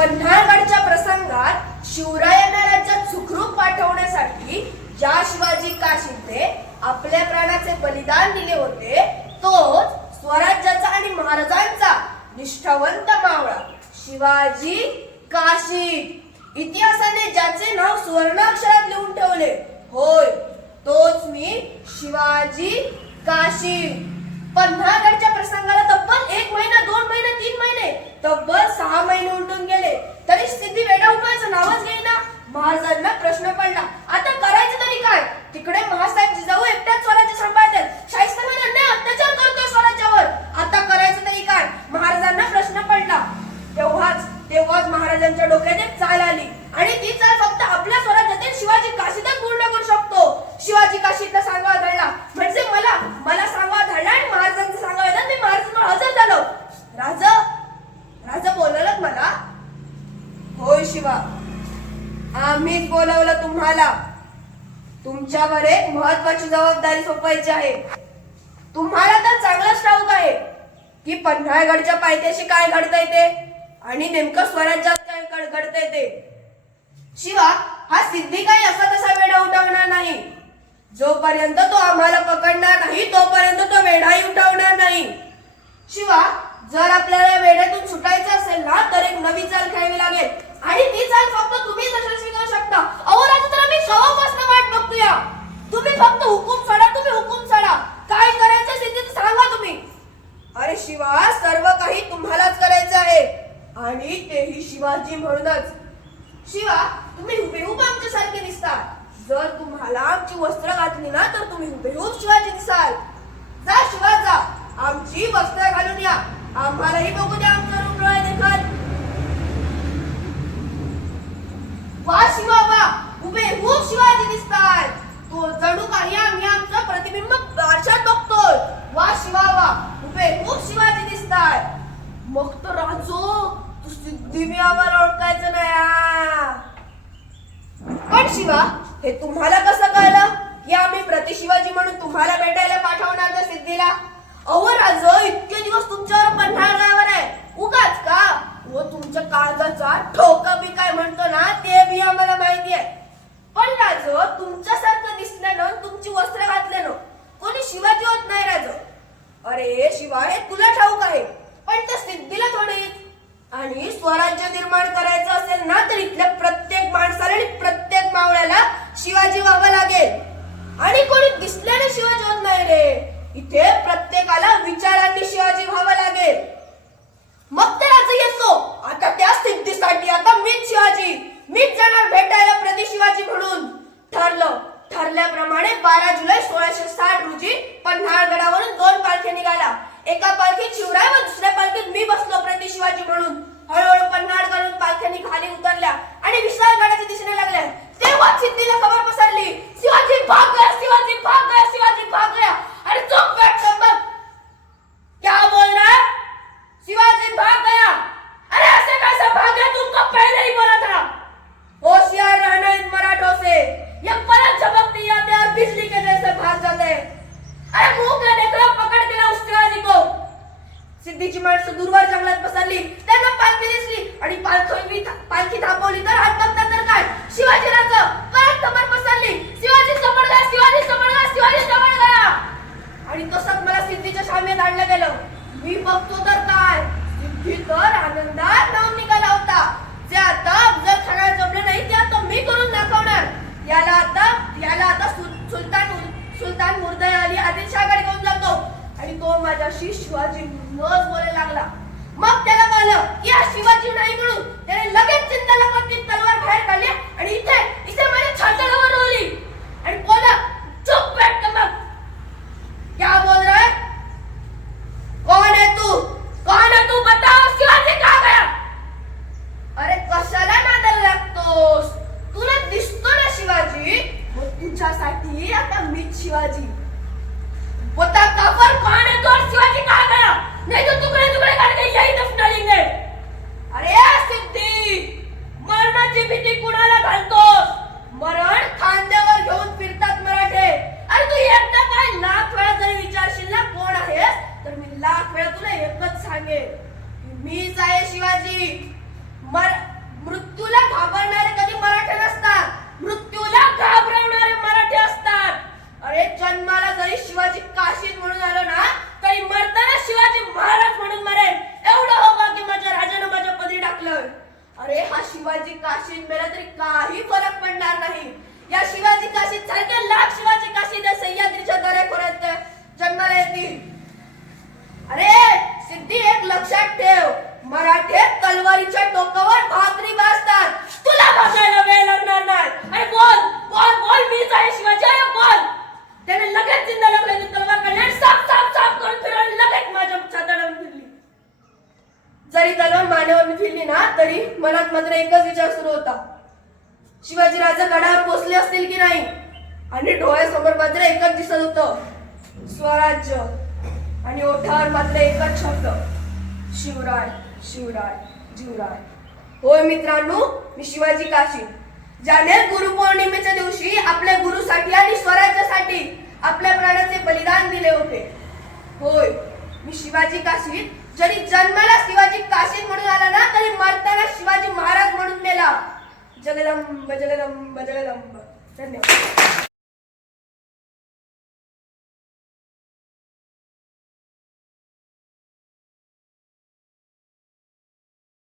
पन्हाळगडच्या प्रसंगात शिवरायांना राज्यात सुखरूप पाठवण्यासाठी ज्या शिवाजी काशिंदे आपल्या प्राणाचे बलिदान दिले होते तोच स्वराज्याचा आणि महाराजांचा निष्ठावंत मावळा शिवाजी काशी इतिहासाने ज्याचे नाव सुवर्णाक्षरात लिहून ठेवले होय तोच मी शिवाजी काशी पन्हाळगडच्या प्रसंगाला तब्बल एक महिना दोन महिना तीन महिने तब्बल सहा महिने उलटून गेले. तरी स्थिती वेडा उपायाचं नावच घेईना. महाराजांना प्रश्न पडला. आता करायचं तरी काय? तिकडे महासाहेब जिजाऊ एकट्याच स्वराज्य सांभाळतात. शाहिस्तेखान अन्याय अत्याचार करतोय स्वराज्यावर. आता करायचं तरी काय? महाराजांना प्रश्न पडला. तेव्हाच तेव्हाच महाराजांच्या डोक्यात एक चाल आली. आणि ती चाल फक्त आपल्या स्वराज्यातील शिवाजी काशीतच पूर्ण करू शकतो. शिवाजी काशीतला सांगा धडला म्हणजे मला मला सांगावा धडला आणि महाराजांचं सांगावा धडला मी महाराजांवर हजर झालो राज राजा बोलवलं मला होय शिवा. आम्हीच बोलवलं तुम्हाला. तुमच्यावर एक महत्वाची जबाबदारी सोपवायची आहे. तुम्हाला तर चांगलंच ठाऊक आहे की पन्हाळगडच्या पायथ्याशी काय घडतंय ते आणि नेमकं स्वराज्यात काय घड- घडतंय ते. शिवा हा सिद्धी काही असा तसा वेढा उठवणार नाही. जोपर्यंत तो आम्हाला पकडणार नाही तोपर्यंत तो वेढाही उठवणार नाही. शिवा जर आपल्याला वेड्यातून सुटायचं असेल ना तर एक नवी चाल खेळावी लागेल. आणि ती चाल फक्त तुम्हीच यशस्वी करू शकता. अहो राजा तर आम्ही सव्वापासून वाट बघतोया. तुम्ही फक्त हुकूम सोडा तुम्ही हुकूम सोडा. काय करायचं असेल ते सांगा तुम्ही. अरे शिवा सर्व काही तुम्हालाच करायचं आहे. आणि तेही शिवाजी म्हणूनच. शिवा तुम्ही हुबेहूब आमच्यासारखे दिसता. जर तुम्हाला आमची वस्त्र घातली ना तर तुम्ही हुबेहूब शिवाजी दिसाल. जा शिवा जा. आमची वस्त्र घालून या. आम्हालाही बघू द्या आमचं डोळे देखत वा शिवा वा हुबेहूब शिवाजी दिसताय तो जणू काही आम्ही आमचं प्रतिबिंब आरशात बघतोय वा शिवा वा हुबेहूब शिवाजी दिसताय मग तर राजो तू सिद्धी मी आम्हाला ओळखायचं नाही पण शिवा हे तुम्हाला कसं कळलं? की आम्ही प्रति शिवाजी म्हणून तुम्हाला भेटायला पाठवणार त्या सिद्धीला. अहो राज इतके दिवस तुमच्यावर पन्हाळगावर आहे. उगाच का? व तुमच्या काळजाचा ठोका बी काय म्हणतो ना ते बी आम्हाला माहिती आहे. पण राज तुमच्यासारखं दिसल्यानं तुमची वस्त्र घातल्यानं कोणी शिवाजी होत नाही राज अरे शिवा हे तुला ठाऊक आहे पण त्या सिद्धीला थोडीच आणि स्वराज्य निर्माण करायचं असेल ना तर इथल्या प्रत्येक माणसाला आणि प्रत्येक मावळ्याला शिवाजी व्हावं लागेल आणि कोणी दिसल्याने शिवाजी होत नाही रे इथे प्रत्येकाला विचारांनी शिवाजी व्हावं लागेल मग तर आज येतो आता त्या सिद्धीसाठी आता मीच शिवाजी मीच जाणार भेटायला प्रति शिवाजी म्हणून ठरलं ठरल्याप्रमाणे बारा जुलै सोळाशे साठ रोजी पन्हाळगडावरून दोन पालख्या निघाला एका पालखीत शिवराय व दुसऱ्या पालखीत मी बसलो प्रति शिवाजी म्हणून हळूहळू पन्हाळगडून पालख्यांनी खाली उतरल्या आणि विशाळगडाच्या दिशेने लागल्या तेव्हा सिद्धीला खबर पसरली शिवाजी भाग गया शिवाजी भाग गया शिवाजी भाग गया अरे चुप बैठ संबक क्या बोल रहा है शिवाजी भाग गया अरे ऐसे कैसे भाग गया तुमको पहले ही बोला था होशियार रहना इन मराठों से ये पलक झपकती आते और बिजली के जैसे भाग जाते हैं अरे मुंह क्या देख रहे हो पकड़ के ना उस शिवाजी को सिद्धीची माणसं दूरवर जंगलात पसरली त्यांना पालखी दिसली आणि पालखी पालखी थांबवली. तर हात तर काय? शिवाजीराज परत खबर पसरली शिवाजी समोर गया शिवाजी समोर गया शिवाजी समोर गया आणि तसंच मला सिद्धीच्या शामेत आणलं गेलं मी बघतो तर काय सिद्धी तर आनंदात नाव निघाला होता जे आता अफजल खानाला जमलं नाही ते आता मी करून दाखवणार याला आता याला आता सुल- सुलतान सुलतान मुर्दय अली आदिलशाहकडे घेऊन जातो आणि तो माझ्याशी शिवाजी म्हणूनच बोलायला लागला मग त्याला कळलं की हा शिवाजी नाही म्हणून त्याने लगेच चिंताला पत्नी तलवार बाहेर काढली आणि इथे इथे माझ्या छातीवर रोवली आणि बोला चुप बैठ मग क्या बोल रहा है कौन है तू कौन है तू बता शिवाजी कहाँ गया अरे कशाला नादाला लागतोस तुला दिसतो ना शिवाजी मग तुझ्यासाठी आता मीच शिवाजी बता काफर कौन है तू और शिवाजी कहाँ गया नहीं तो टुकड़े टुकड़े करके यही दफना लेंगे अरे सिद्धी मरणाची भीती कुणाला घालतोस मरण खांद्यावर घेऊन फिरतात मराठे अरे तू एकदा काय लाख वेळा जरी विचारशील ना कोण आहेस तर मी लाख वेळा तुला एकच सांगेन की मीच आहे शिवाजी मर जन्माला जरी शिवाजी काशीत म्हणून आलो ना तरी मरताना शिवाजी महाराज म्हणून मरेन एवढं हो का की माझ्या राजानं माझ्या पदरी टाकलं अरे हा शिवाजी काशीत मेला तरी काही फरक पडणार नाही. या शिवाजी काशीत सारखे लाख शिवाजी काशी त्या सह्याद्रीच्या दऱ्याखोऱ्यात जन्माला येतील अरे सिद्धी एक लक्षात ठेव. फिरली ना तरी मनात मात्र एकच विचार सुरू होता. शिवाजी राजा गडावर पोचले असतील की नाही? आणि डोळ्यासमोर मात्र एकच दिसत होतं. स्वराज्य. आणि ओठावर मात्र एकच शब्द. शिवराय शिवराय जीवराय. होय मित्रांनो मी शिवाजी काशी ज्याने गुरुपौर्णिमेच्या दिवशी आपल्या गुरुसाठी आणि स्वराज्यासाठी आपल्या प्राणाचे बलिदान दिले होते. होय मी शिवाजी काशीत जरी जन्माला शिवाजी काशीद म्हणून आला ना तरी मरताना शिवाजी महाराज म्हणून मेला. जगदंब जगदंब जगदंब. धन्यवाद.